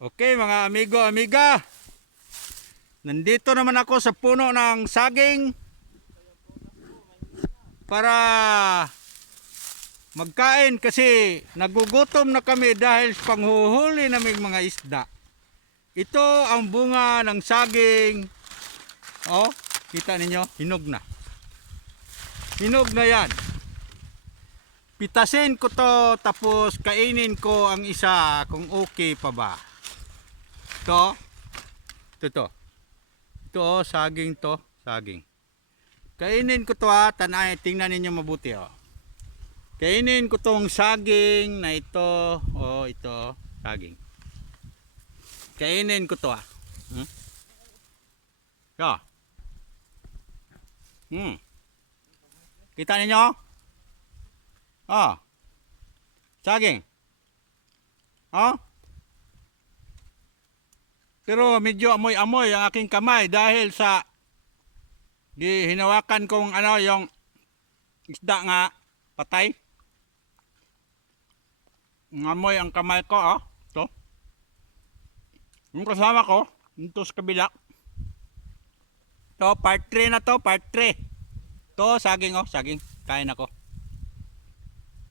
Okay mga amigo, amiga. Nandito naman ako sa puno ng saging para magkain kasi nagugutom na kami dahil panghuhuli naming mga isda. Ito ang bunga ng saging. Oh, kita ninyo, hinog na. Hinog na yan. Pitasin ko to tapos kainin ko ang isa kung okay pa ba. To. Ito to. Ito oh, saging to. Saging. Kainin ko to ha. Tanay, tingnan ninyo mabuti oh. Kainin ko tong saging na ito. Oh, ito. Saging. Kainin ko to ha. Hmm? Yo. Hmm. Kita ninyo? Oh. Saging. Oh. Pero medyo amoy-amoy ang aking kamay dahil sa hinawakan kong ano yung isda nga patay. Ngamoy ang kamay ko, oh. To. Yung kasama ko, dito sa kabila. To, part 3 na to, part 3. To, saging, oh, saging. Kain ako.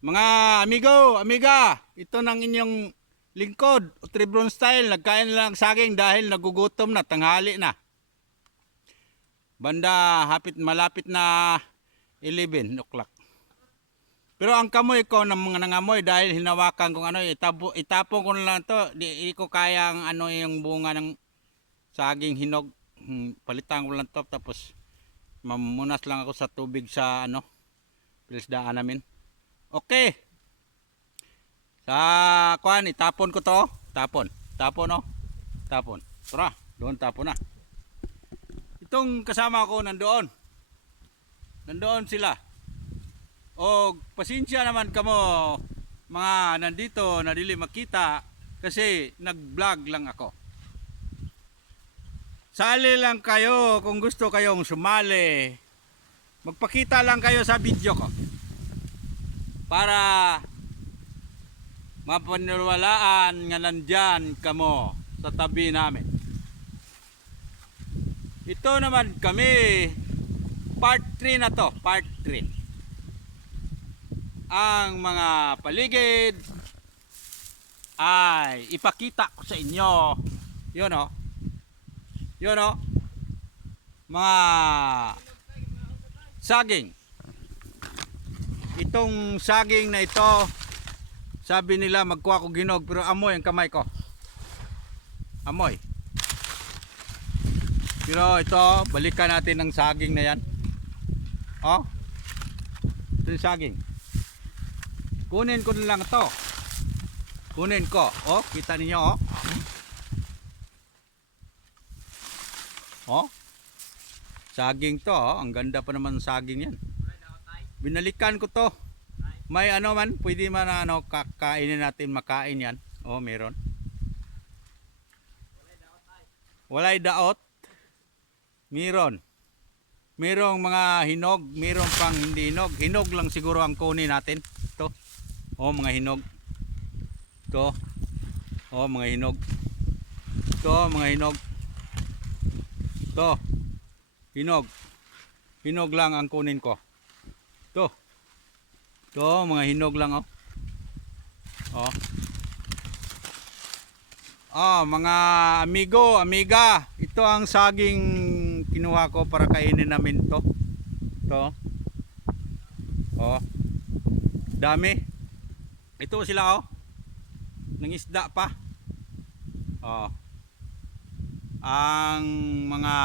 Mga amigo, amiga, ito ng inyong lingkod, Tribron style, nagkain lang saging dahil nagugutom na, tanghali na. Banda, hapit, malapit na 11 o'clock. Pero ang kamoy ko ng mga nangamoy dahil hinawakan kong ano, itapo, itapon ko na lang to. Di, di ko kayang ano yung bunga ng saging hinog. Hmm, palitan ko lang to tapos mamunas lang ako sa tubig sa ano, pilisdaan namin. Okay. Sa kuan, itapon ko to. Tapon. Tapon no. Tapon. Tara, doon tapon na. Itong kasama ko nandoon. Nandoon sila. O pasensya naman kamo mga nandito na dili makita kasi nag-vlog lang ako. Sali lang kayo kung gusto kayong sumali. Magpakita lang kayo sa video ko. Para mapaniwalaan nga nandyan kamo sa tabi namin. Ito naman kami, part 3 na to, part 3 ang mga paligid ay ipakita ko sa inyo. Yun o. Yun o. Mga saging. Itong saging na ito, sabi nila magkuha ko ginog pero amoy ang kamay ko. Amoy. Pero ito, balikan natin ng saging na yan. Oh. Ito yung saging. Kunin ko lang to. Kunin ko. Oh, kita ninyo oh. Oh. Saging to oh. Ang ganda pa naman ng saging yan. Binalikan ko to. May ano man, pwede man ano, kakainin natin makain yan. Oh, meron. Walay daot. Meron. Merong mga hinog, merong pang hindi hinog. Hinog lang siguro ang kunin natin. Ito. Oh, mga hinog. Ito. Oh, mga hinog. Ito, mga hinog. Ito. Hinog. Hinog lang ang kunin ko. Ito. Ito, mga hinog lang oh. Oh. Ah, mga amigo, amiga, ito ang saging kinuha ko para kainin namin to. To. Oh. Dami. Ito sila oh. Nangisda pa. Oh. Ang mga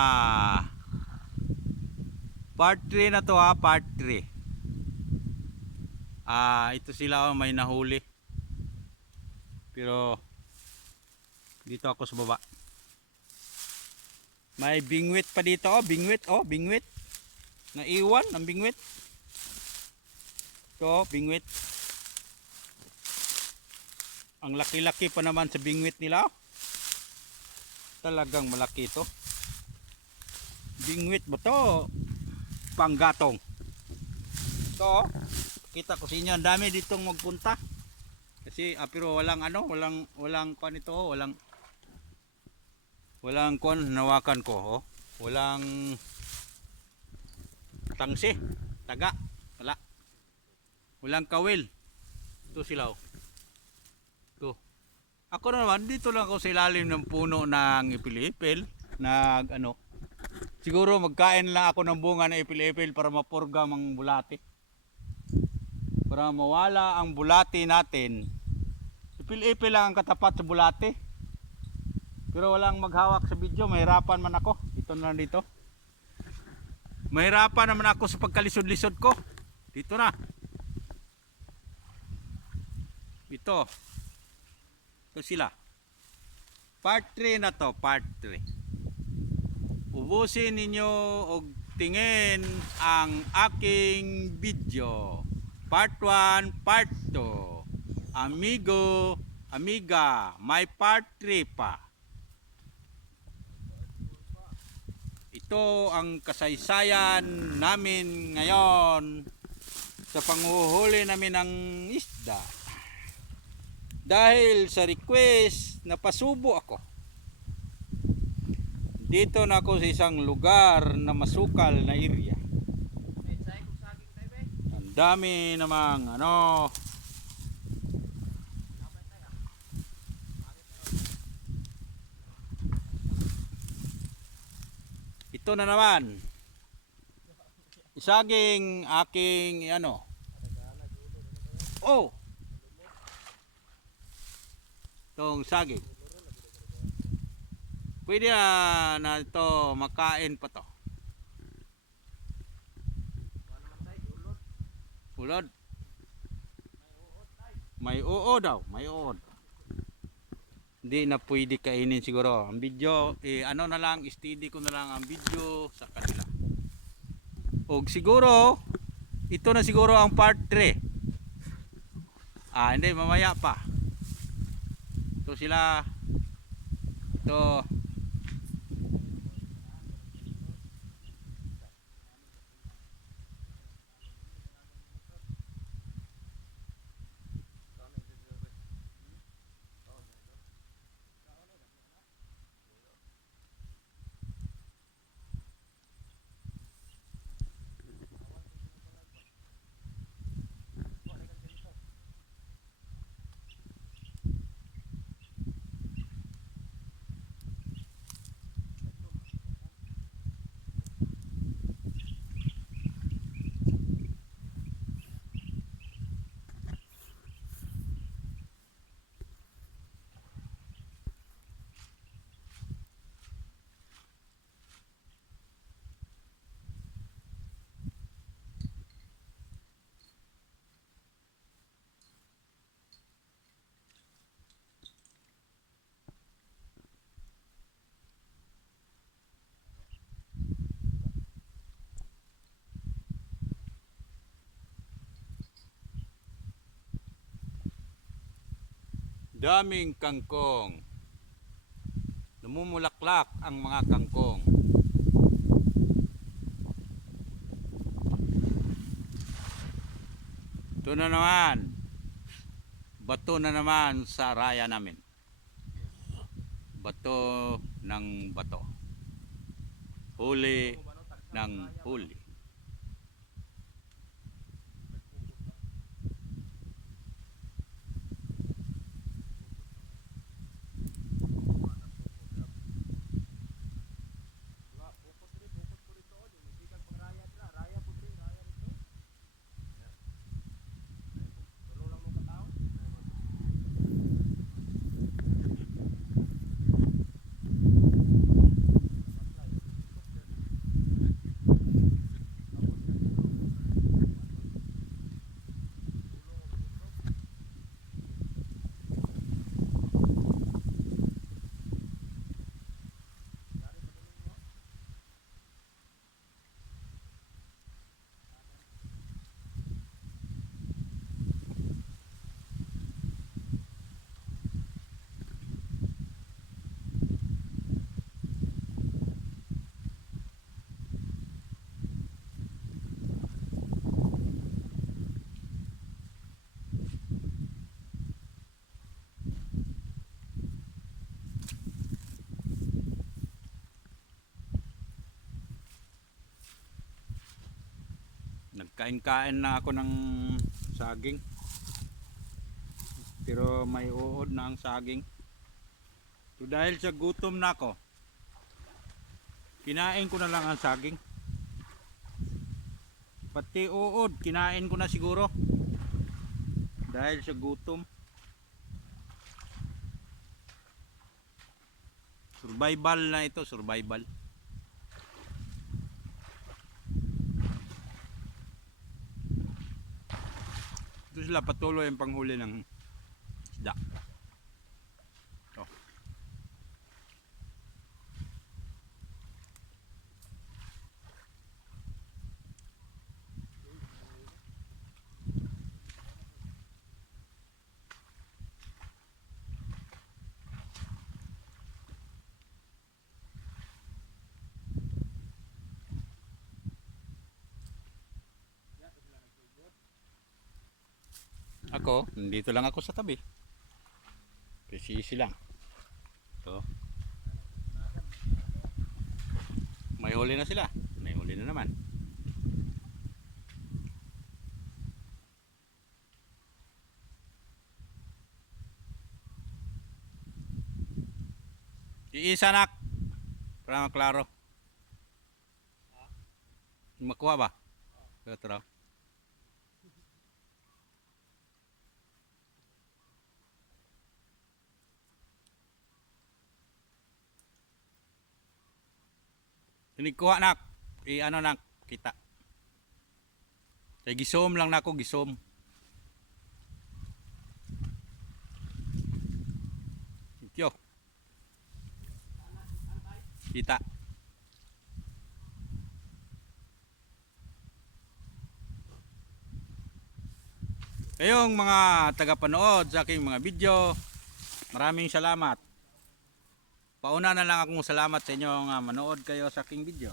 part 3 na to ha, part 3. Ah, ito sila oh, may nahuli. Pero dito ako sa baba. May bingwit pa dito oh, bingwit oh, bingwit. Naiwan ang bingwit. Ito, bingwit. Ang laki-laki pa naman sa bingwit nila. oh. Talagang malaki ito. Bingwit ba to? Panggatong. Ito, oh. kita ko sa inyo, ang dami ditong magpunta. Kasi ah, pero walang ano, walang walang kuan ito, walang Walang kon nawakan ko, oh. Walang tangsi, taga, wala. Walang kawil. Ito sila, oh. Ito. Ako naman, dito lang ako sa ilalim ng puno ng ipil-ipil. Nag, ano, siguro magkain lang ako ng bunga ng ipil-ipil para mapurga ang bulati. Para mawala ang bulati natin. Ipil-ipil lang ang katapat sa bulati. Pero walang maghawak sa video, mahirapan man ako. Dito na lang dito. Mahirapan naman ako sa pagkalisod-lisod ko. Dito na. Ito. Ito sila. Part 3 na to, part 3. Ubusin ninyo og tingin ang aking video. Part 1, part 2. Amigo, amiga, may part 3 pa. Ito ang kasaysayan namin ngayon sa panguhuli namin ng isda. Dahil sa request, napasubo ako. Dito na ako sa isang lugar na masukal na area. Dami namang ano, ito na naman. Isaging aking ano. Oh. Tong saging. Pwede na, na ito makain pa to. Ulod. May oo daw, may uod. Hindi na pwede kainin siguro. Ang video, eh, ano na lang, steady ko na lang ang video sa kanila. O siguro, ito na siguro ang part 3. Ah, hindi, mamaya pa. Ito sila. Ito. Daming kangkong. Namumulaklak ang mga kangkong. Ito na naman. Bato na naman sa raya namin. Bato ng bato. Huli ng huli. Kain-kain na ako ng saging. Pero may uod na ang saging. So dahil sa gutom na ako, kinain ko na lang ang saging. Pati uod, kinain ko na siguro. Dahil sa gutom. Survival na ito, survival. Sila patuloy ang panghuli ng isda. Ito. Ako, nandito lang ako sa tabi. Pisisi lang. Ito. May huli na sila. May huli na naman. Iisa nak. Para maklaro. Makuha ba? Ito raw. Tinikuha nak. I ano nak kita. Kaya gisom lang nako gisom. Thank. Kita. Kayong mga tagapanood sa aking mga video, maraming salamat. Pauna na lang akong salamat sa inyo nga manood kayo sa aking video.